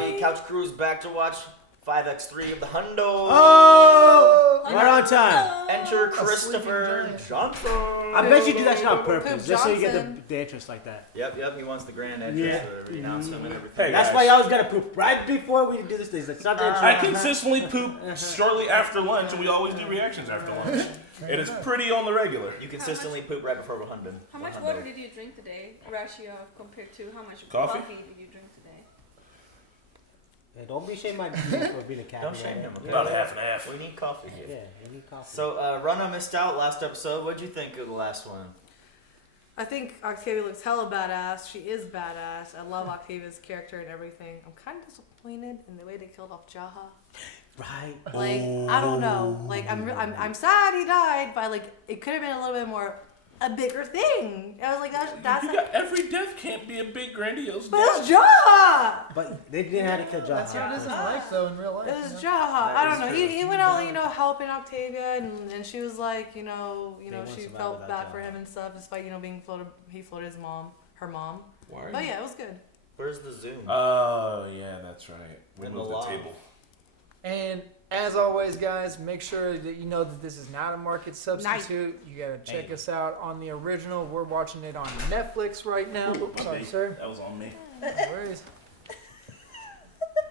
everybody. Couch Crew's back to watch 5x3 of the Hundo. Oh! Right on time. Enter Christopher Johnson. I bet you do that shit on purpose, just so you get the interest like that. Yep. He wants the grand entrance. So he announced him and everything. Hey, That's guys. why you always gotta poop right before we do this. It's not the intro. I consistently poop shortly after lunch, and we always do reactions after lunch. It is pretty on the regular. You consistently poop right before Hundo. How much water did you drink today? Ratio compared to how much Coffee? did you drink today? Yeah, don't be shaming my dude for being a cat. Don't shame him. Okay? About half and half. We need coffee here. Yeah, you need coffee. So, Rana missed out last episode. What'd you think of the last one? I think Octavia looks hella badass. She is badass. I love Octavia's character and everything. I'm kind of disappointed in the way they killed off Jaha. Right. Like, I don't know. Like, I'm sad he died, but like, it could have been a little bit more, a bigger thing. I was like, that's You got every death can't be a big grandiose but death. it's Jaha! But they didn't have to kill John. That's how it is in life, though, in real life. It was you know? Jaha. That I is don't know. true. He went out, helping Octavia, and she was like, They won't she survive felt without bad for Jaha. him and stuff, despite, being floated, he floated her mom. Why? But yeah, it was good. Where's the Zoom? Oh, yeah, that's right. We In the moved the loft. table. And as always, guys, make sure that you know that this is not a market substitute. You gotta check us out on the original. We're watching it on Netflix right now. Oops, sorry, sir. That was on me. No worries.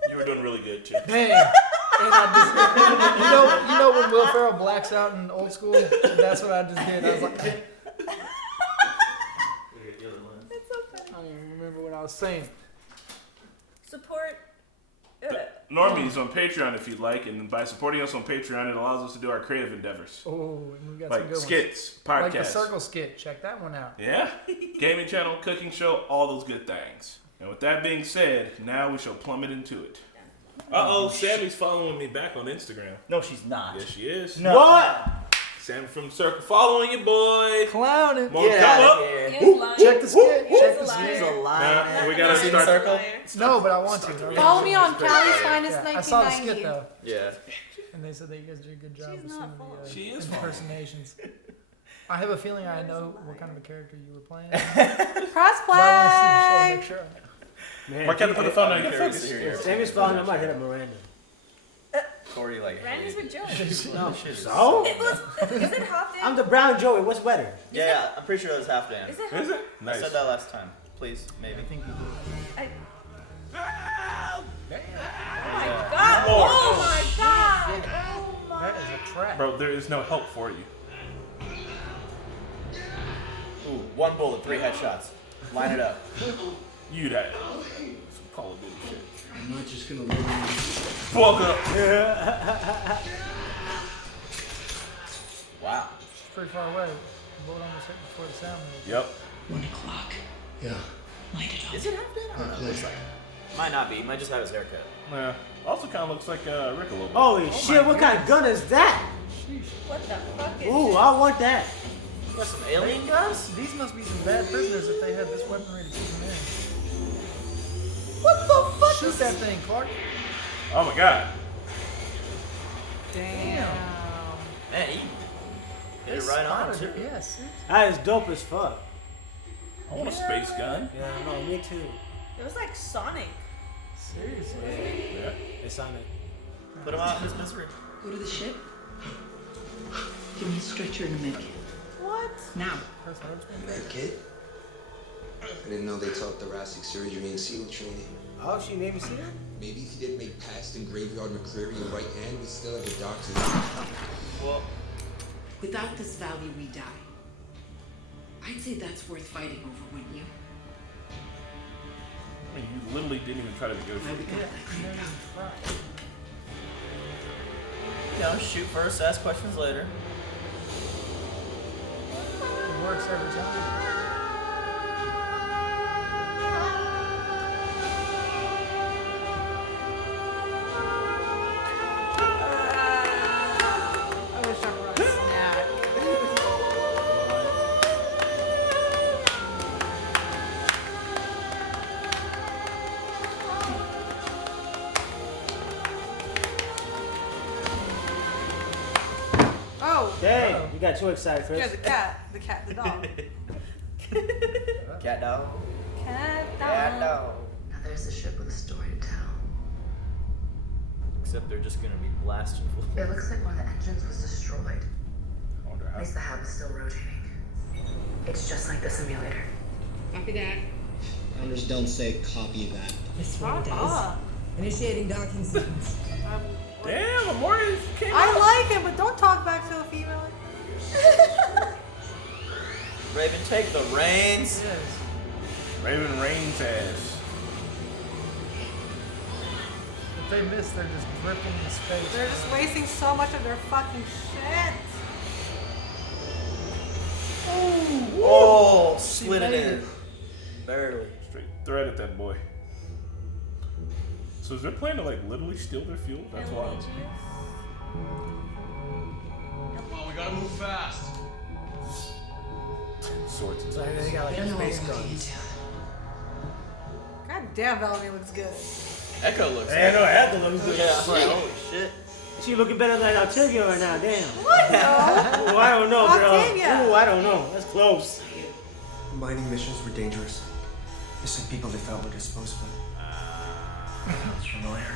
You were doing really good, too. Dang. And I just, you know when Will Ferrell blacks out in Old School? That's what I just did. I was like, I That's so funny. don't even remember what I was saying. Support. Normies on Patreon if you'd like, and by supporting us on Patreon, it allows us to do our creative endeavors. Oh, and we got some Like good skits, ones. podcasts. Like the Circle skit. Check that one out. Yeah, gaming channel, cooking show, all those good things. And with that being said, now we shall plummet into it. Uh-oh, Sammy's following me back on Instagram. No, she's not. Yes, she is. No. What? Sammy from the Circle following you, boy. Clowning. More Get come out up. of here. He was lying. Check the skit. He Check was the a skit. He's a liar. liar. Nah, we gotta See the start. circle? No, but I want to. Follow me on Callie's Finest Yeah, I saw the 1990. skit though, Yeah. and they said that you guys did a good job She's with not some of following. the She is following. impersonations. I have a feeling I know what kind of a character you were playing. Cross But I want to see, just want to play! make sure. Man, Why can't I put the phone on your curious face? to hear your Sammy's falling. I might hit up Miranda. Corey, like, Randy's with Joe. No. shit is So? Is it half I'm day? the brown Joey. What's better? Yeah, I'm pretty sure that was half Dan. Is it Is half it? I Nice. said that last time. Please, maybe. I think you did. Oh my Yeah. god! Lord. Oh my god! Oh my That is a trap. Bro, there is no help for you. Ooh, one bullet, 3 headshots. Line it up. You that. Some Call of Duty shit. I'm not just gonna let you. Fuck up. Wow. It's pretty far away. The bullet almost hit before the sound moved. Yep. 1 o'clock. Yeah. Is it half Dan? I don't know. Looks like it. Might not be. He might just have his haircut. Yeah. Also kind of looks like Rick a little bit. Holy shit! What kind of gun is that? What the fuck is Ooh, this? I want that. You got some alien guns? These must be some bad prisoners if they had this weaponry to keep them in. What the fuck? Shoot that thing, Clark. Oh my god. Damn. Man, he hit it right on, too. Yes. That is dope as fuck. I want a space gun. Yeah, no, me too. It was like Sonic. Seriously. Yeah. It's on it. Put him out in his misery. Go to the ship. Give me a stretcher and a med kit. What? Now. Med kit? I didn't know they taught thoracic surgery and SEAL training. Oh, she made me see it? Maybe if you didn't make past and graveyard McCreary a right hand, we still have a doctor. Well, Without this value, we die. I'd say that's worth fighting over, wouldn't you? I mean, you literally didn't even try to Why negotiate. we got that cleaned up. you know, shoot first, ask questions later. It works every time. I wish I brought a snack. Oh, Dang, you got too excited, yeah, Chris. the cat, the dog. Cat dog. Cat Cat dog. dog. Now there's a ship with a story to tell. Except they're just gonna be blasting full. It looks like one of the engines was destroyed. I wonder At how. least the hub is still rotating. It's just like the simulator. Copy that. Founders don't say copy that. This one does. Ah, Initiating docking sequence. Damn, Amore came I out. like it, but don't talk back to a female. Raven, take the reins. Yes. Raven Reigns ass. If they miss, they're just drifting in space. They're just wasting so much of their fucking shit. Oh, She slid it made in. it. Barely. Straight thread at that boy. So is their plan to like literally steal their fuel? That's wild. Come on, we gotta move fast. Swords. So they got I like don't know what space we're gonna guns. do. God damn, Valkyrie looks good. Echo looks. I know, Echo looks good. Yeah, I'm like, holy shit. She looking better than Octavia right now, damn. What? No. Ooh, I don't know, bro. Octavia. Ooh, I don't know. That's close. Mining missions were dangerous. Missing people they felt were disposable. Sounds familiar.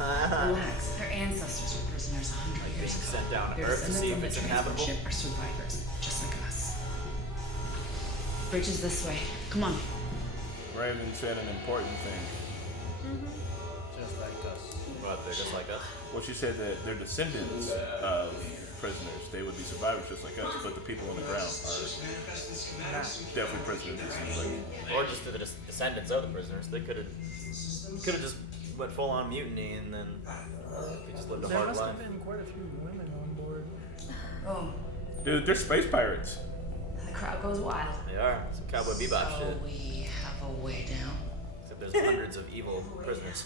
Relax. Their ancestors were prisoners 100 Being years ago. sent down to Their Earth to see if descendants it's on the transport inhabitable. ship are survivors, just like us. Bridge is this way. Come on. Raven said an important thing. Just like us. But they're just like us. Well, she said that they're descendants of prisoners. They would be survivors just like us, but the people on the ground are definitely prisoners. Or just the descendants of the prisoners. They could have just went full on mutiny and then they just lived a There hard must life. have been quite a few women on board. Oh, Dude, they're space pirates. the crowd goes wild. They are. Some Cowboy Bebop So shit. we have a way down. Except there's hundreds of evil prisoners.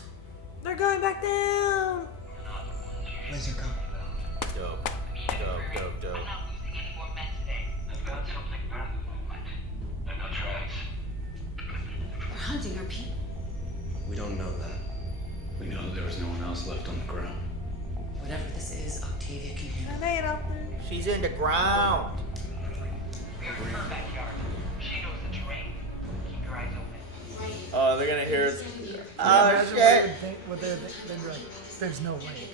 They're going back down. Laser go. Dope. Dope, dope, dope. We're hunting our people. We don't know that. We know there was no one else left on the ground. Whatever this is, Octavia can handle. And they ain't out there. She's in the ground. Oh, they're gonna hear us. Oh Imagine shit! what they would think. What they'd be like, there's no way.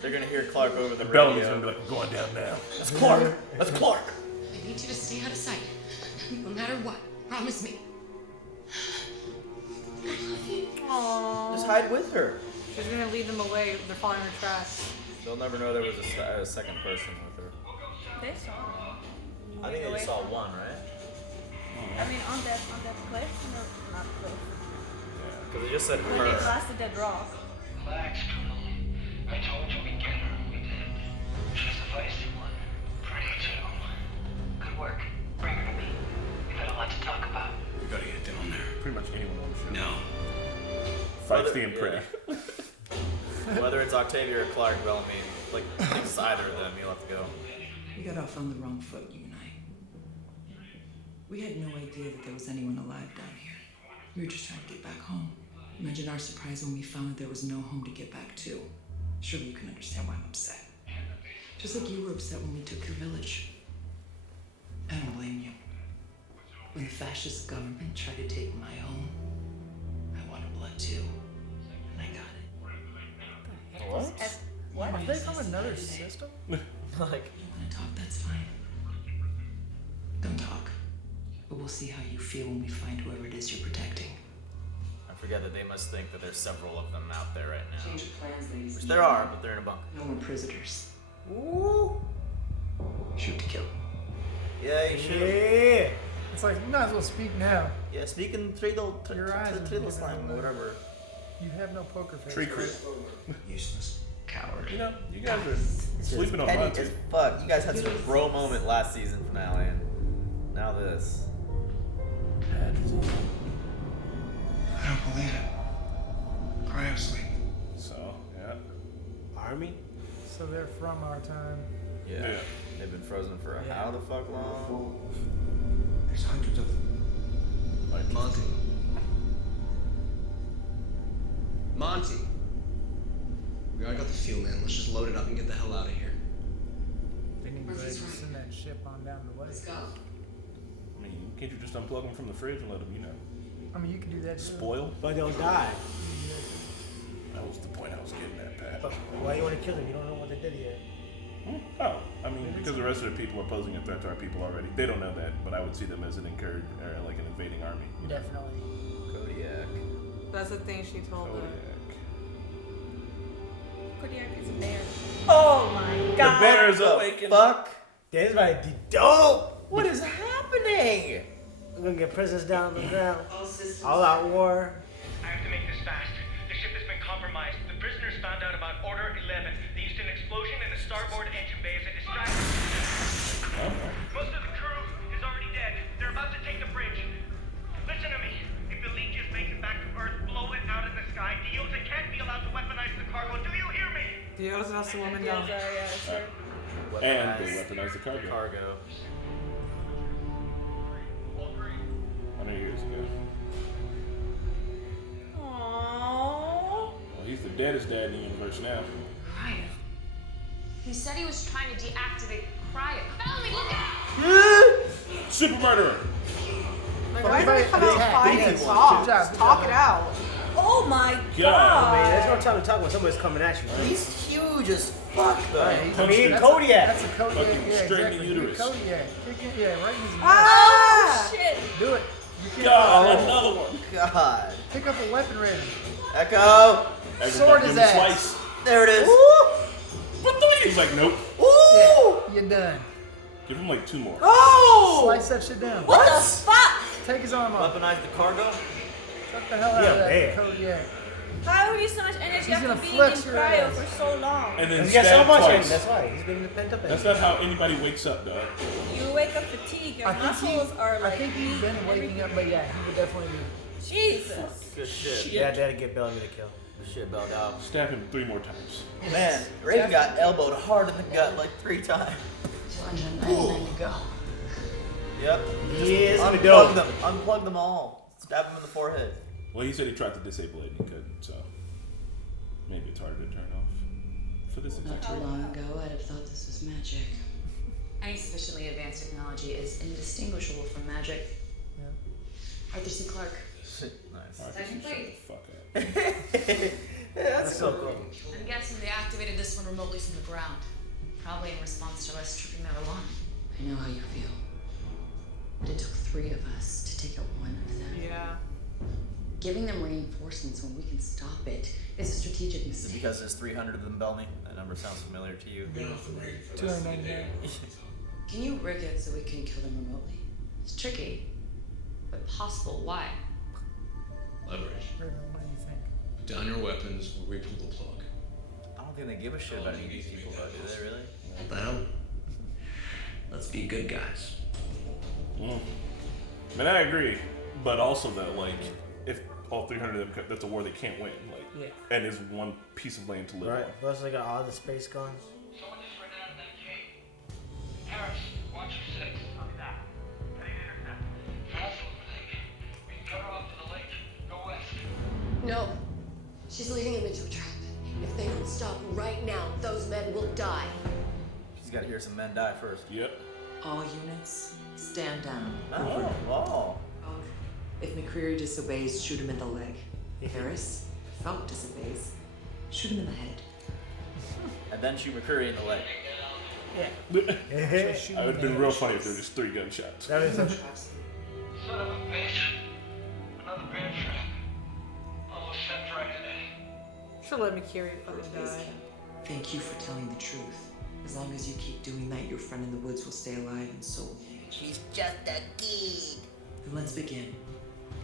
They're gonna hear Clark over the The Bellamy's radio. gonna be like, we're going down now. That's Clark. That's Clark. I need you to stay out of sight. No matter what. Promise me. Aww. Just hide with her. She's gonna lead them away. They're following her tracks. They'll never know there was a second person with her. They saw. I think they just saw one, right? I mean, on that cliff, no, not cliff. Because they just said When they her. blasted that rock. Relax, Colonel. I told you we'd get her. We did. She's a feisty one. Pretty too. Good work. Bring her to me. We've had a lot to talk about. We gotta get down there. Pretty much anyone on the show. No. Feisty and pretty. Whether it's Octavia or Clark Bellamy, like it's either of them, you'll have to go. We got off on the wrong foot, you and I. We had no idea that there was anyone alive down here. We were just trying to get back home. Imagine our surprise when we found that there was no home to get back to. Surely you can understand why I'm upset. Just like you were upset when we took your village. I don't blame you. When the fascist government tried to take my home, I wanted blood too. And I got it. What? What? Are they from another system? Like, You wanna talk, that's fine. Don't talk. But we'll see how you feel when we find whoever it is you're protecting. I forget that they must think that there's several of them out there right now. Change of plans, ladies. Which there are, but they're in a bunker. No more prisoners. Ooh. Shoot to kill. Yeah, you should. Yeah. It's like, you might as well speak now. Yeah, speaking Triddle Your eyes are Triddle giving slang, away. whatever. You have no poker face. Tree right? creep. Useless. Coward. You know, you guys are It's sleeping on petty Monty. as fuck. You guys had such a bro moment last season finale, and now this. I don't believe it. Cryosleep. So, yeah. Army? So they're from our time. Yeah. Yeah. They've been frozen for how the fuck long? There's hundreds of them. Like, Monty. Monty. We already got the fuel, man. Let's just load it up and get the hell out of here. They need to go ahead and send that ship on down the way. I mean, can't you just unplug them from the fridge and let them, you know, I mean, you can do that too. spoil? But they'll die. That was the point I was getting at, Pat. But why you want to kill them? You don't know what they did yet. Oh, I mean, because the rest of the people are posing a threat to our people already. They don't know that, but I would see them as an like an invading army. You know? Definitely. Kodiak. That's the thing she told her. Kodiak is a bear. Oh my god. The bear is What the awakened. Fuck. This might be dope. What is happening? We're gonna get prisoners down on the ground. All out war. I have to make this fast. The ship has been compromised. The prisoners found out about Order 11. They used an explosion in the starboard engine bay as a distraction. Most of the crew is already dead. They're about to take the bridge. Listen to me. If the Legions make it back to Earth, blow it out of the sky. Dios can't be allowed to weaponize the cargo. Do you hear me? Dios has the woman down. And they weaponized the cargo. 100 years ago. Aww. Well, he's the deadest dad in the universe now. Cryo. He said he was trying to deactivate Cryo. Bellamy, look at Super murderer. Like, why do they come out fighting and talk? Just talk it out. Oh my God. I mean, god. there's no time to talk when somebody's coming at you. Right? He's huge as fuck though. I mean, Kodiak. That's a Kodiak. Fucking Yeah, straight in the exactly. uterus. Kodiak. Kick it, yeah, right in his mouth. Ah! Shit. Do it. You can't God, another one. God. pick up a weapon ready. Echo. Sword his ass. Slice. There it is. He's like, nope. Yeah, you're done. Give him like 2 more. Oh! Slice that shit down. What the fuck? Take his arm off. Weaponize the cargo. Chuck the hell out Yeah, of that man. Kodiak. How are you so much energy He's after gonna being flex in your cryo ass. for so long? And then He got so stab much in. twice. That's why he's been pent up. That's not how anybody wakes up, dog. You wake up fatigued, your I think muscles are like. I think he's been waking up, but yeah, he would definitely be. Jesus. Good shit. Yeah, Daddy get Bellamy to kill. Good shit, Belled out. Stab him 3 more times. Man, Raven got elbowed hard in the gut like 3 times. 299 to go. Yep. He is gonna Unplug do. them. Unplug them all. Stab him in the forehead. Well, he said he tried to disable it and he couldn't, so maybe it's harder to turn off. For this Not exact too long ago, I'd have thought this was magic. Any sufficiently advanced technology is indistinguishable from magic. Yeah. Arthur C. Clarke. Nice. Second Shut plate. the fuck up. That's so cool. I'm guessing they activated this one remotely from the ground. Probably in response to us tripping their alarm. I know how you feel. But it took 3 of us to take out 1 of them. Yeah. Giving them reinforcements when we can stop it is a strategic Is it mistake. because there's 300 of them, Bellamy? That number sounds familiar to you. 299. Can you rig it so we can kill them remotely? It's tricky, but possible. Why? Leverage. What do you think? Put down your weapons or we pull the plug. I don't think they give a shit about any of these people, though, do they really? What the hell? Let's be good guys. I mean, I agree, but also that, like, if all 300 of them, that's a war they can't win, like, Yeah. and is one piece of land to live Right. on. Plus, they got all the space guns. Someone just ran out of that cave. Harris, watch your 6. Copy that. Heading to intercept. Fast over lake. We can cut her off to the lake. Go west. No. She's leading him into a trap. If they don't stop right now, those men will die. She's got to hear some men die first. Yep. All units, stand down. Oh. If McCreary disobeys, shoot him in the leg. Harris, if Falk disobeys, shoot him in the head. And then shoot McCurry in the leg. It would have been real funny if there were just 3 gunshots. That is a Son of a bitch. Another bear trap. Almost stepped right in it. Should let me carry it fucking die. Thank you for telling the truth. As long as you keep doing that, your friend in the woods will stay alive and so will you. She's just a kid. Then let's begin.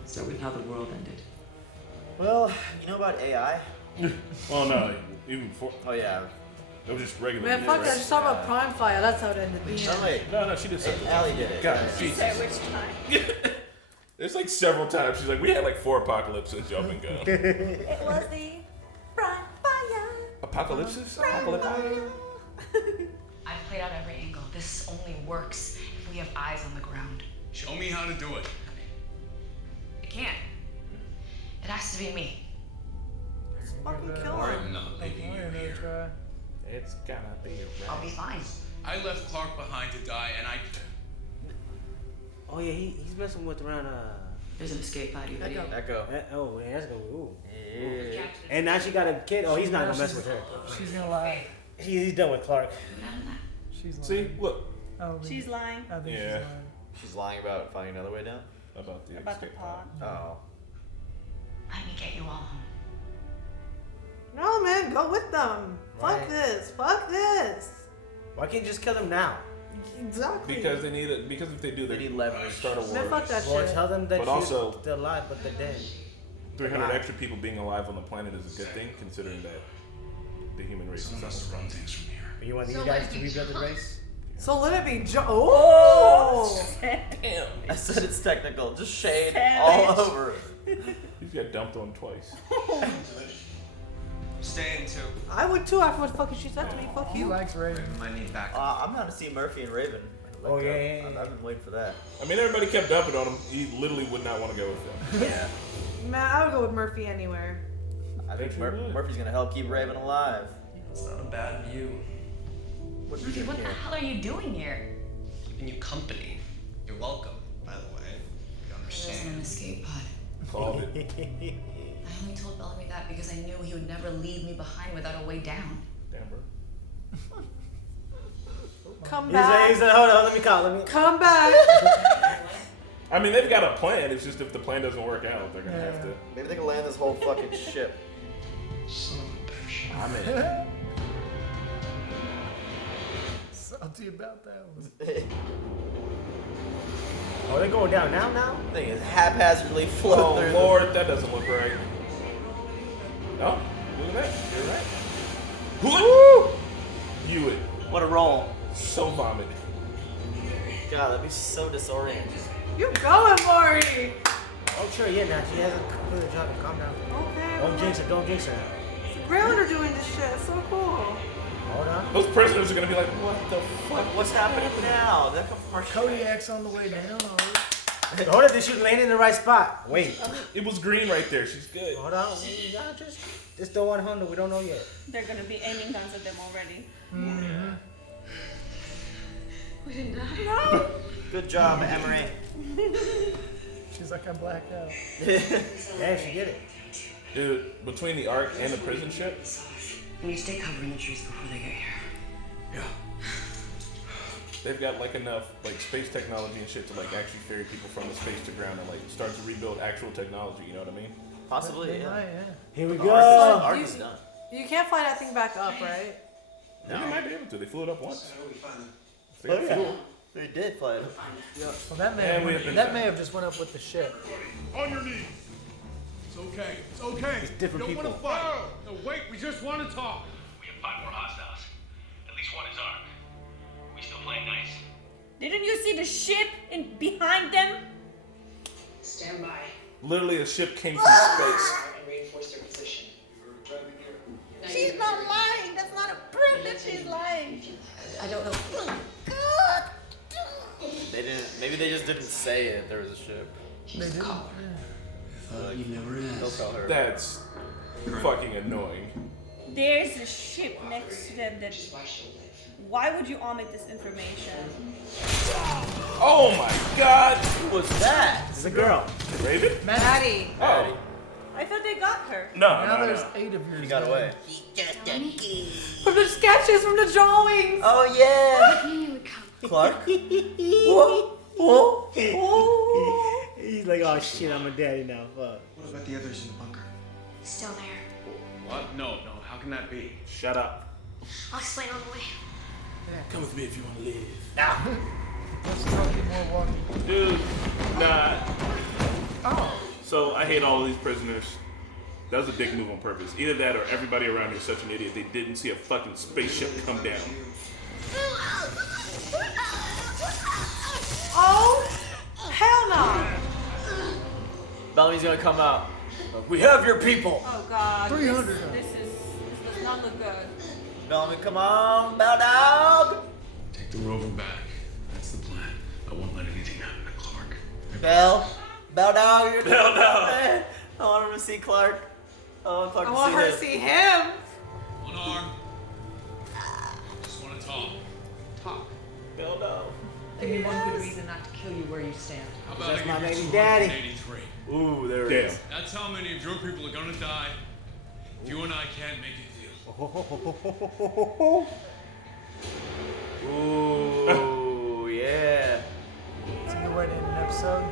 Start with how the world ended. Well, you know about AI? Well, no, even before. Oh, yeah. It was just regular. Man, fuck news. that. Just talk about Prime Fire. That's how it ended. Oh, wait. No, she did something. Allie did it. God, Yeah. Jesus. Say which time? There's like several times she's like, we had like 4 apocalypses, jump and go. It was the Prime Fire. Apocalypses? I've played out every angle. This only works if we have eyes on the ground. Show me how to do it. It can't. It has to be me. Fucking kill I'm him. not leaving you here. Try. It's gonna be I'll be fine. I left Clark behind to die, and I. Oh yeah, he's messing with around There's an escape pod, you idiot. Echo. Oh yeah, that's gonna ooh. Yeah. And now she got a kid. Oh, he's not gonna mess with her. She's gonna lie. He's done with Clark. She's lying. See, look. She's lying. I think Yeah. she's lying. She's lying about finding another way down? About the About the escape pod. Oh. Let me get you all home. No, man, go with them. Right. Fuck this. Fuck this. Why can't you just kill him now? Exactly. Because they need it. Because if they do, They they need leverage. start a war. Man, fuck that Well, shit. tell them that But you're also- still alive, but they're dead. 300 extra people being alive on the planet is a good thing, considering that the human race is on the front. things from here. You want these guys to rebuild the race? So let it be Oh! Damn. I said it's technical. Just shade Savage. all over. He's got dumped on twice. Staying too. I would too after what the fuck she said to me. Fuck He you. likes Raven. Might need backup. I'm going to see Murphy and Raven. Oh, yeah. I've been waiting for that. I mean, everybody kept dumping on him. He literally would not want to go with them. Yeah. Man, I would go with Murphy anywhere. I think Bet you would. Murphy's going to help keep Raven alive. It's not a bad view. What do you Murphy, think what the here? hell are you doing here? Keeping you company. You're welcome, by the way. You There isn't understand. an escape pod. Called it. I only told Bellamy that because I knew he would never leave me behind without a way down. Damn, bro. Come He's back. like, hold on, let me call. Come back. I mean, they've got a plan. It's just if the plan doesn't work out, they're gonna have to. Maybe they can land this whole fucking ship. Son of a bitch. I'm in. Salty about that one. Oh, they're going down now? Thing is haphazardly floating Oh through. Lord, that doesn't look right. Oh, look at that. You're right. Woo! View it. What a roll. So vomit. God, that'd be so disorienting. You going, Maury? Oh, sure, yeah, now she hasn't completed the job. Calm down. Okay. Don't jinx her, don't jinx her. Grandmother doing this shit. It's so cool. Hold on. Those prisoners are gonna be like, what the fuck? What's happening now? That come from our Kodiak's on the way down. Hold on, they should land in the right spot. Wait. It was green right there. She's good. Hold on. Just throw 100. We don't know yet. They're gonna be aiming guns at them already. We didn't die. No. Good job, Emery. She's like, I blacked out. Yeah, she did it. Dude, between the Ark and the prison ship, We need to stay covering the trees before they get here. Yeah. they've got like enough like space technology and shit to like actually ferry people from the space to ground and like start to rebuild actual technology. You know what I mean? Possibly, yeah. Here we The go. Ark is done. You can't fly that thing back up, right? No. They might be able to. They flew it up once. They Oh, got yeah. fuel. They did fly it. Well, that And we have been may have just went up with the ship. On your knees. It's okay. It's okay. It's different we don't people. want to fight. No, wait. We just want to talk. We have 5 more hostiles. At least one is armed. We still playing nice? Didn't you see the ship behind them? Stand by. Literally, a ship came from space. And reinforce their position. She's not lying. That's not a proof that she's lying. I don't know. They didn't. Maybe they just didn't say it. There was a ship. They did. You never They'll asked. tell her. That's fucking annoying. There's a ship next to them that. Why would you omit this information? Oh my god! Who was that? It's a girl. Raven? Maddie. Oh. I thought they got her. No, Now no, there's no. 8 of yours. She got away. From the sketches, from the drawings. Oh yeah. Clark. Whoa. He's like, oh shit, I'm a daddy now. Fuck. What about the others in the bunker? Still there. What? No. How can that be? Shut up. I'll explain on the way. Come with me if you want to live. Let's talk more walking. Dude, nah. Oh. So I hate all of these prisoners. That was a dick move on purpose. Either that or everybody around here is such an idiot they didn't see a fucking spaceship come down. Oh, hell no. Bellamy's gonna come out. We have your people. Oh god. 300. This does not look good. Bellamy, come on, Bell Dog. Take the rover back. That's the plan. I won't let anything happen to Clark. Bell Dog, you're Bell Dog. I want him to see Clark. I want Clark I to want see her him. to see him. One arm. Just want to talk. Talk. Bell Dog. Give me one good reason not to kill you where you stand. How about That's I my give you baby daddy. 283? Ooh, there it is. That's how many of your people are gonna die. You and I can't make a deal. Ooh, yeah. It's a good way to end an episode.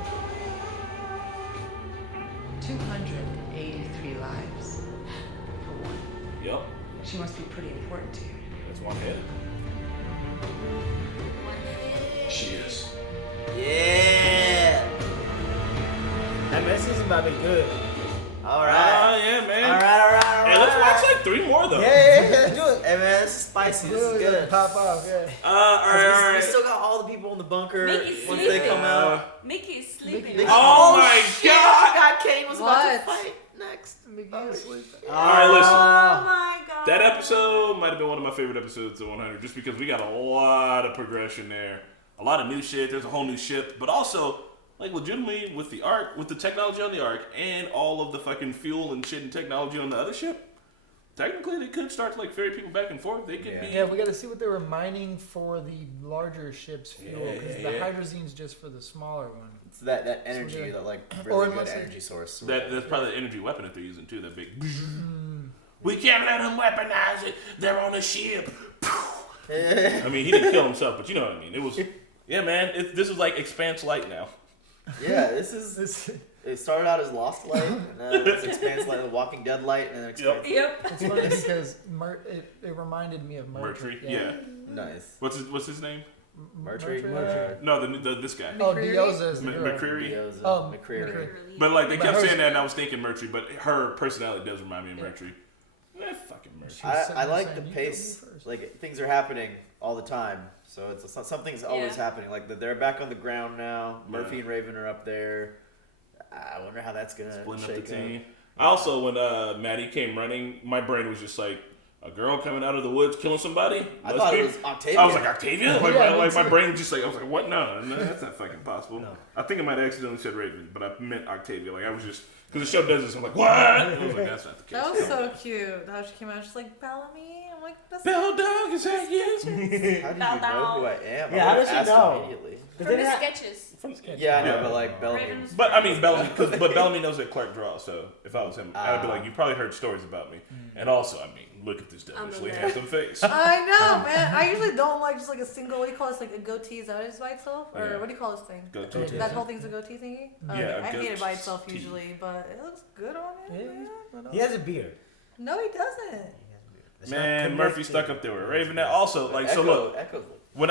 283 lives. For one. Yep. She must be pretty important to you. That's one hit. She is. Yeah. That man season might be good. All right. Yeah, man. All right. Hey, let's watch like 3 more though. Yeah, let's do it. Hey, man, this is spicy. This is good. Pop off, yeah. All right. We still got all the people in the bunker Mickey's once they sleeping. come out. Mickey's sleeping. Oh my shit, God. I forgot Kane was about to What? fight next. Mickey's sleeping. All right, listen. Oh my god. That episode might have been one of my favorite episodes of 100, just because we got a lot of progression there, a lot of new shit. There's a whole new ship, but also like legitimately with the Ark, with the technology on the Ark, and all of the fucking fuel and shit and technology on the other ship. Technically, they could start to like ferry people back and forth. They could be. Yeah, we got to see what they were mining for the larger ship's fuel, because the hydrazine's just for the smaller one. It's that energy, So that like or really good unless energy source. That's probably the energy weapon that they're using too. That big. We can't let them weaponize it. They're on a ship. I mean, he didn't kill himself, but you know what I mean. It was. Yeah, man. This is like Expanse Light now. Yeah, this is. It started out as Lost Light, and then it's Expanse Light, the Walking Dead Light, and then Expanse. Yep. It's funny because it reminded me of Mercury. Yeah. Nice. What's his name? Mercury. No, this guy. Oh, Dioza is the girl. McCreary. Oh, McCreary. But like they But kept hers- saying that, and I was thinking Mercury, but her personality does remind me of Mercury. Fucking Mercury. I like the pace. Like things are happening all the time, so it's something's always happening. Like they're back on the ground now. Murphy and Raven are up there. I wonder how that's gonna Splitting up shake the team. out. Also, when Maddie came running, my brain was just like, a girl coming out of the woods killing somebody? I thought it was Octavia. I was like, Octavia? Like, Yeah, like my too. brain just like, I was like, what? No, that's not fucking possible. I think I might have accidentally said Raven, but I meant Octavia. Like, I was just, because the show does this, I'm like, what? And I was like, that's not the case. That was so cute. How she came out, she's like, Bellamy. I'm like, that's Bell Dog, is that you? How do you know who I am? Yeah, how does she asked know? Immediately. From the sketches. Yeah, I know, Yeah. but like Bellamy. Raven's But I mean, Bellamy, but Bellamy knows that Clark draws, so if I was him, I'd be like, you probably heard stories about me. And also, I mean, look at this devilishly handsome face. I know, man. I usually don't like just like a single, what do you call this, like a goatee? Is that what it is by itself? Or Yeah. what do you call this thing? Goatee. That whole thing's a goatee thingy? Yeah, I hate it by goatee. itself usually, but it looks good on it. man. He has a beard. No, he doesn't. Man, Murphy stuck up there with Raven. Now, also, like, so look, Echo. when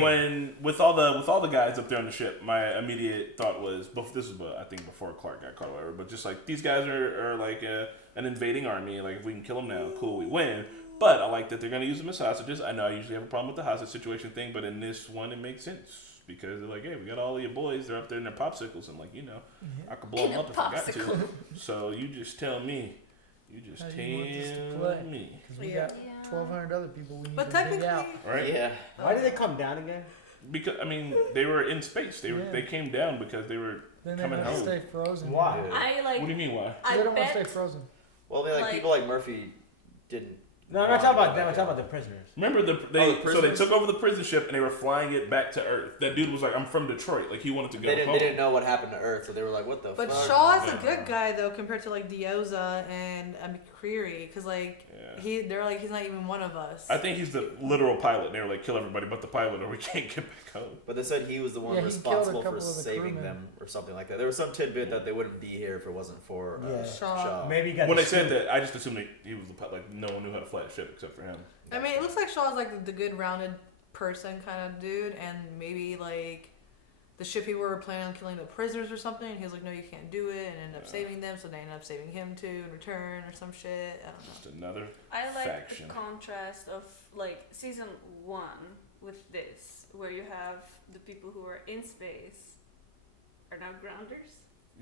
when with all the guys up there on the ship, my immediate thought was, this is I think before Clark got caught or whatever, but just like these guys are like an invading army. Like if we can kill them now, cool, we win. But I like that they're gonna use them as hostages. I know I usually have a problem with the hostage situation thing, but in this one it makes sense because they're like, hey, we got all of your boys. They're up there in their popsicles, and like I could blow them up if I got to. So you just tell me. You just How tell do you want this to play? me. Because we got 1,200 other people we need But to dig technically, out. Right? Yeah. Why did they come down again? Because I mean, they were in space. They came down because they were Then they coming want to home. stay frozen. Why? I like. What do you mean why? I They don't want bet. to stay frozen. Well, I mean, like people like Murphy didn't. No, I'm not talking about them. I'm talking about the prisoners. Remember the so they prisoners? took over the prison ship and they were flying it back to Earth. That dude was like, I'm from Detroit. Like he wanted to go They home. didn't know what happened to Earth, so they were like, "What the but fuck?" Shaw's a good guy though compared to like Dioza and McCreary, because like they're like he's not even one of us. I think he's the literal pilot. They were like, kill everybody but the pilot, or we can't get back home. But they said he was the one Yeah, he responsible killed a for couple of the saving crewmen. them, or something like that. There was some tidbit that they wouldn't be here if it wasn't for Shaw. Maybe he got When the they said suit. that, I just assumed that he was the pilot. Like no one knew how to fly a ship except for him. I mean, it looks like Shaw's like the good rounded person kind of dude, and maybe like the ship people were planning on killing the prisoners or something, and he was like, no, you can't do it, and ended up saving them, so they ended up saving him too in return or some shit. I don't know. Just another I like faction. the contrast of like season 1 with this, where you have the people who are in space are now grounders.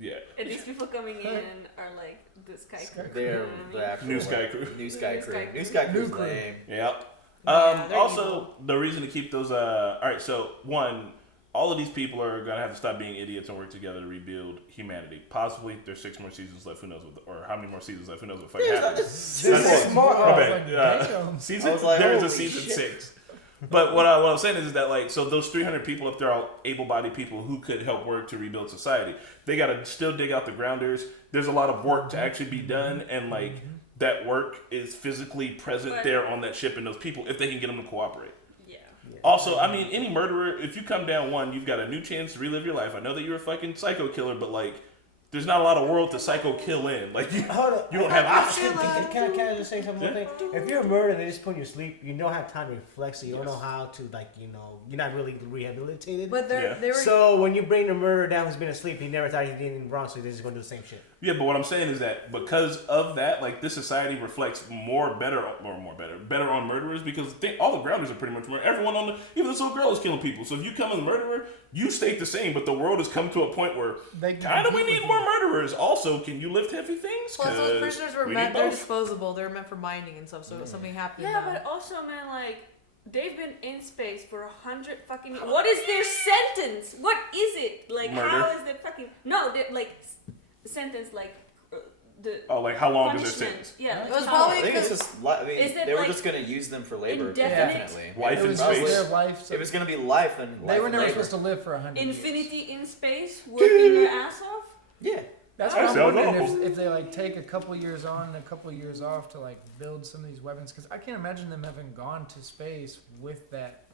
Yeah. And these people coming in are like the Sky Crew. They're you know what I the mean? actual New Sky Crew. New Sky Crew. Crew. New Sky Crew's New Crew. lame. Yep. Yeah, they're Also, the reason to keep those. All right. So one, all of these people are gonna have to stop being idiots and work together to rebuild humanity. Possibly, there's 6 more seasons left. Who knows what? Or how many more seasons left? Who knows what fucking happens? Six more. My I was bad. like, damn. Season. I was like, There is a holy season shit. 6. But what I'm saying is that, like, so those 300 people, if they're all able-bodied people who could help work to rebuild society, they got to still dig out the grounders. There's a lot of work to actually be done, and, like, that work is physically present there on that ship and those people if they can get them to cooperate. Yeah. Also, I mean, any murderer, if you come down one, you've got a new chance to relive your life. I know that you're a fucking psycho killer, but, like, there's not a lot of world to psycho kill in. Like, you don't have options. Can I just say something? One thing? If you're a murderer, they just put you to sleep. You don't have time to reflect, so you don't know how to, like, you're not really rehabilitated. But they're so when you bring the murderer down who's been asleep, he never thought he did anything wrong, so they're just going to do the same shit. Yeah, but what I'm saying is that because of that, like, this society reflects better on murderers because all the grounders are pretty much murderers. Everyone even this little girl is killing people. So if you come as a murderer, you stay the same, but the world has come to a point where kind of we need more murderers. Also, can you lift heavy things? Plus, those prisoners they're disposable. They're meant for mining and stuff. So if something happened, but also, man, like, they've been in space for 100 fucking years. What is their sentence? What is it? Like, Murder. How is the fucking... No, like, sentence, like, like, how long is punishment. their sentence? Yeah. It was probably I think it's just, they were just going to use them for labor, definitely. Life in space. Their life, so if it's going to be life, then they were never labor. supposed to live for 100 years. Infinity in space, working your ass off? Yeah. That's what I'm wondering if they like take a couple years on and a couple years off to like build some of these weapons because I can't imagine them having gone to space with that,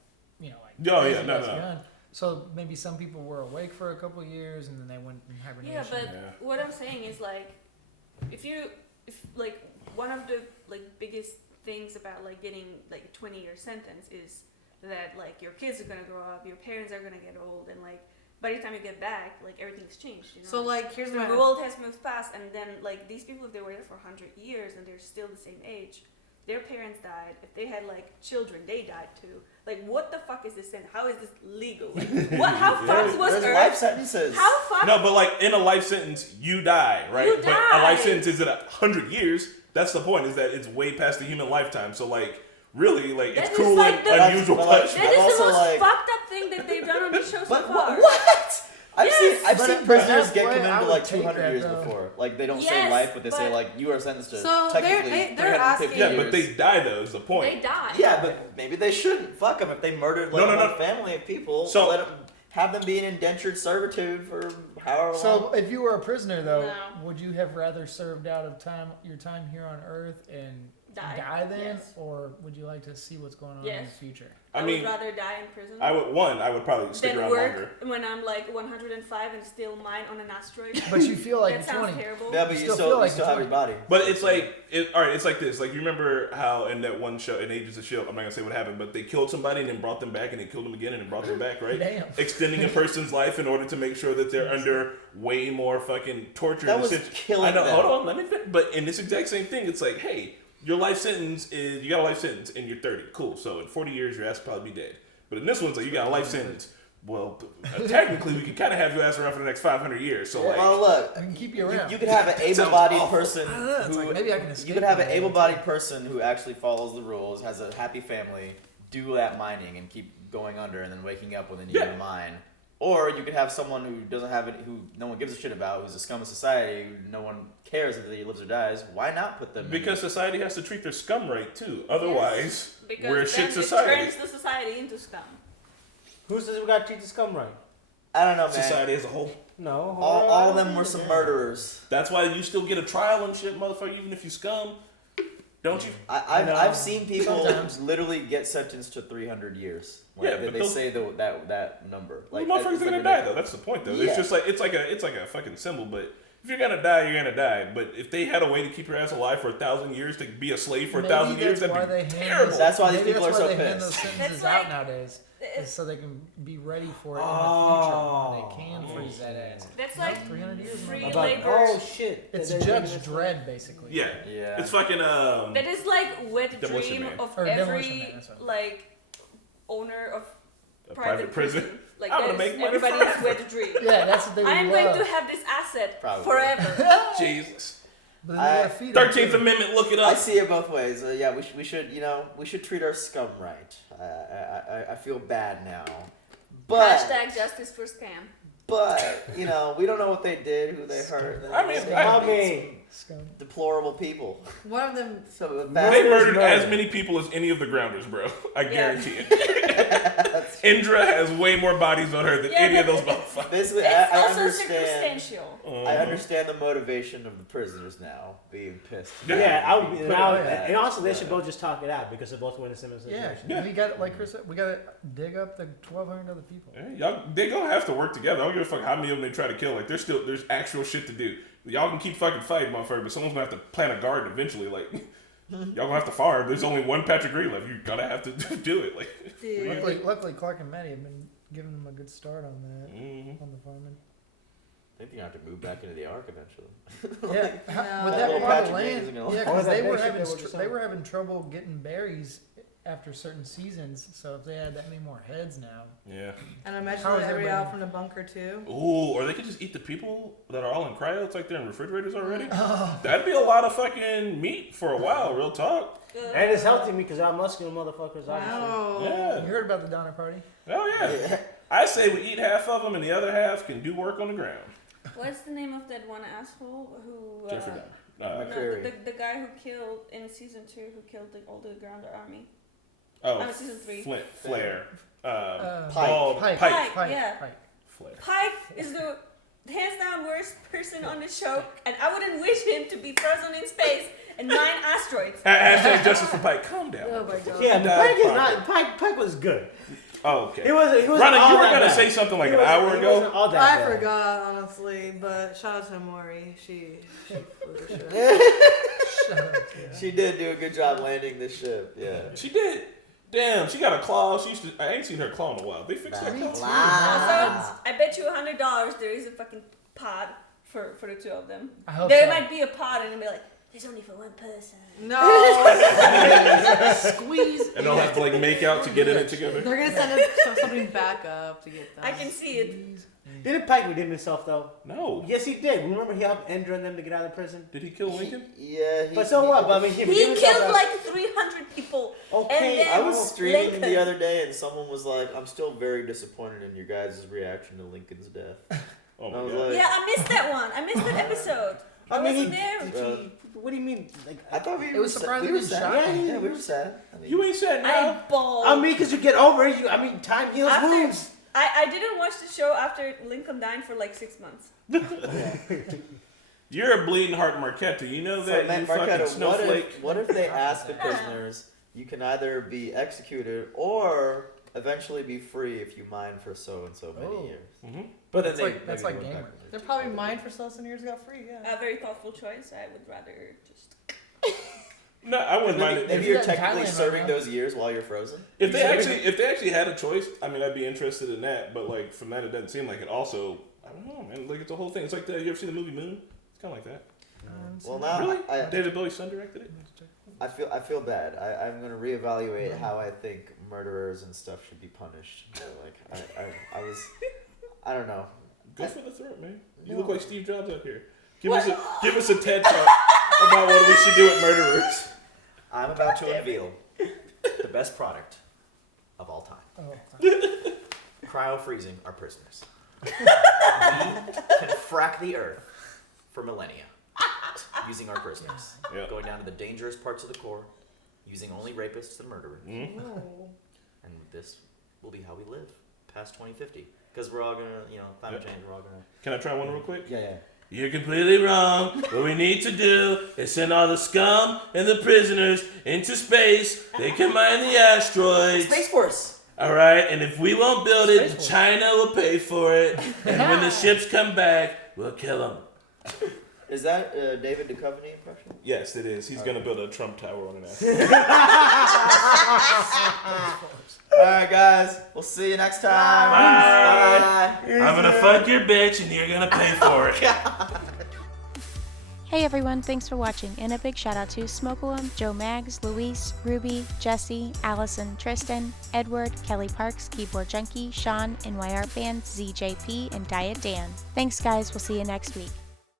like. Oh yeah, no. So maybe some people were awake for a couple years and then they went in hibernation. Yeah, but what I'm saying is like, if like one of the like biggest things about like getting like a 20-year sentence is that like your kids are gonna grow up, your parents are gonna get old, and like. By the time you get back, like everything's changed. So like, here's the world has moved past, and then like these people, if they were there for 100 years and they're still the same age, their parents died. If they had like children, they died too. Like, what the fuck is this? And how is this legal? Like, what? How fucked was Earth? Life sentences. How fucked? No, but like in a life sentence, you die, right? You but die. a life sentence is at 100 years. That's the point. Is that it's way past the human lifetime. So like. Really, like, it's cruel like and unusual punishment. That is the most fucked up thing that they've done on this show so far. What? I've seen prisoners get way committed I to like would take 200 that, years though. before. Like they don't say Yes, life, but they say but- like you are sentenced to So technically they're 350 asking- Yeah, years. but they die though. Is the point? They die. Yeah, but maybe they shouldn't. Fuck them if they murdered like No. a family of people. So- let them have them be in indentured servitude for however long. So if you were a prisoner though, No. would you have rather served out of your time here on Earth and die then, Yes. or would you like to see what's going on in Yes. the future? I I mean, would rather die in prison. I would probably stick than around work longer. when I'm like 105 and still mine on an asteroid. But you feel like that you're sounds 20. terrible. Yeah, but you still have your body. But it's like, all right, it's like this. Like, you remember how in that one show, in Agents of S.H.I.E.L.D., I'm not going to say what happened, but they killed somebody and then brought them back and they killed them again and then brought them back, right? Damn. Extending a person's life in order to make sure that they're under way more fucking torture. That in the was sense- killing I know, them. hold on, let me finish. But in this exact same thing, it's like, hey, your life sentence is, you got a life sentence and you're 30. Cool. So in 40 years, your ass will probably be dead. But in this one, so you got a life sentence. Well, technically, we can kind of have your ass around for the next 500 years. So, like, Well, look, I can keep you around. you could have an Sounds able-bodied awful. person It's who like, maybe I can escape you could have an from that. able-bodied person who actually follows the rules, has a happy family, do that mining and keep going under, and then waking up when they need Yeah. to mine. Or you could have someone who doesn't have it, who no one gives a shit about, who's a scum of society, who no one cares if he lives or dies. Why not put them? because society has to treat their scum right, too. Otherwise, Because we're a then shit it society. turns the society into scum. Who says we gotta treat the scum right? I don't know, man. Society as a whole. No. All of them were some murderers. That's why you still get a trial and shit, motherfucker, even if you scum. Don't you? I've seen people Sometimes. literally get sentenced to 300 years. Like, Yeah, they, but they those- say that number. Like, Like motherfuckers it's are like gonna a die myth. though. That's the point though. Yeah. It's just like it's like a fucking symbol. But if you're gonna die, you're gonna die. But if they had a way to keep your ass alive for 1,000 years, to be a slave for 1,000 years, that'd be terrible. That's why these maybe people are that's why so they hand pissed. those sentences That's out like- nowadays, is so they can be ready for it in Oh. the future. When they can freeze that ass. That's No, like 300 years. free man. labor. Oh shit! It's They're Judge doing this- Dredd, basically. Yeah. Yeah. It's fucking That is like wet Demolition dream Man. of Or Demolition every Man, that's what- like owner of a private prison. Like I'm gonna that make is money everybody's forever. wet dream. Yeah, that's what they would I'm love. going to have this asset Probably. forever. Jesus. But then you gotta feed 'em, 13th too. Amendment. Look it I up. see it both ways. Yeah, we should treat our scum right. I feel bad now, but Hashtag justice for scam. But we don't know what they did, who they hurt. I mean, deplorable people. One of them. They murdered as many people as any of the Grounders, bro. I guarantee it. Indra has way more bodies on her than any of those motherfuckers. Basically, It's I also understand. circumstantial. I understand the motivation of the prisoners now being pissed. And also they should both just talk it out because they both were in a similar situation. Yeah, we got like Chris said, we got to dig up the 1,200 other people. Y'all, they gonna have to work together. I don't give a fuck how many of them they try to kill. Like, there's actual shit to do. Y'all can keep fucking fighting, motherfucker, but someone's gonna have to plant a garden eventually. Like, y'all gonna have to farm. There's only one Patrick Green left. You're gonna have to do it. Like, Luckily, Clark and Maddie have been giving them a good start on that, on the farming. I think you have to move back into the Ark eventually. Yeah, with that part of land, because they were having trouble getting berries after certain seasons. So if they had that many more heads now, And imagine every out from the bunker too. Ooh, or they could just eat the people that are all in cryo. It's like they're in refrigerators already. That'd be a lot of fucking meat for a while. Real talk. And it's healthy because y'all muscular motherfuckers. Wow. Yeah. You heard about the Donner Party? Oh yeah. I say we eat half of them and the other half can do work on the ground. What's the name of that one asshole who? Jeffrey Dahmer. No, the guy who killed in season 2, who killed all the Grounder army. Season 3. Flair. Pike. Yeah. Flair. Pike is the hands down worst person on the show, and I wouldn't wish him to be frozen in space and 9 asteroids. Hashtag justice for Pike. Calm down. Oh my god. Yeah, but Pike is not. Pike was good. Oh, okay. He wasn't. Ronnie, you were gonna say something like an hour ago. I forgot, honestly, but shout out to Maury. She flew the ship. She did do a good job landing this ship. Yeah. She did. Damn, she got a claw. I ain't seen her claw in a while. They fixed that claw. So I bet you $100 there is a fucking pod for the 2 of them. I hope there so. might be a pod, and it'll be like, there's only for 1 person. No. Squeeze. And they'll have to like make out to get in it together. They're gonna send something back up to get them. I can see it. Didn't Pike redeem himself though? No. Yes, he did. Remember he helped Indra and them to get out of prison? Did he kill Lincoln? Yeah. But so what? But I mean, He killed like 300 people. Okay. And then I was streaming Lincoln. the other day and someone was like, I'm still very disappointed in your guys' reaction to Lincoln's death. Oh I was my God. like, Yeah, I missed that one. I missed that episode. I mean, wasn't there. What do you mean? Like, I thought we It were was sad. surprisingly We were sad. shocking. Yeah, we were sad. I mean, You ain't sad now. I bawled. I mean, because you get over it. Time heals After- wounds. I didn't watch the show after Lincoln died for like 6 months. You're a bleeding heart Marquetta. You know So, that, man, you fucking Marquetta, snowflake. what if they ask the prisoners, you can either be executed or eventually be free if you mine for so and so many years. Mm-hmm. But then That's like gamer. They're probably mine for so many years got free. Yeah. A very thoughtful choice. I would rather just. No, I wouldn't mind it. Maybe If you you're got technically Thailand right serving now. those years while you're frozen. If they actually had a choice, I mean, I'd be interested in that. But like from that, it doesn't seem like it. Also, I don't know, man. Like it's a whole thing. It's like you ever see the movie Moon? It's kind of like that. Well, now Really? David Bowie's son directed it. I feel bad. I'm gonna reevaluate how I think murderers and stuff should be punished. Like I don't know. Go for the throat, man. You look like Steve Jobs up here. Give us a TED talk about what we should do with murderers. I'm about to unveil the best product of all time. Oh. Cryo freezing our prisoners. We can frack the earth for millennia using our prisoners. Yeah. Going down to the dangerous parts of the core, using only rapists and murderers. Mm-hmm. And this will be how we live past 2050. Because we're all gonna, climate change, we're all gonna... Can I try one real quick? Yeah. You're completely wrong. What we need to do is send all the scum and the prisoners into space. They can mine the asteroids. Space Force! Alright, and if we won't build it, China will pay for it. And when the ships come back, we'll kill them. Is that a David Duchovny impression? Yes, it is. He's going to build a Trump tower on an asteroid. Alright, guys. We'll see you next time. Bye. I'm going to fuck your bitch and you're going to pay for it. Hey everyone, thanks for watching, and a big shout out to Smokeum, Joe Maggs, Luis, Ruby, Jesse, Allison, Tristan, Edward, Kelly Parks, Keyboard Junkie, Sean, NYR Fans, ZJP, and Diet Dan. Thanks guys, we'll see you next week.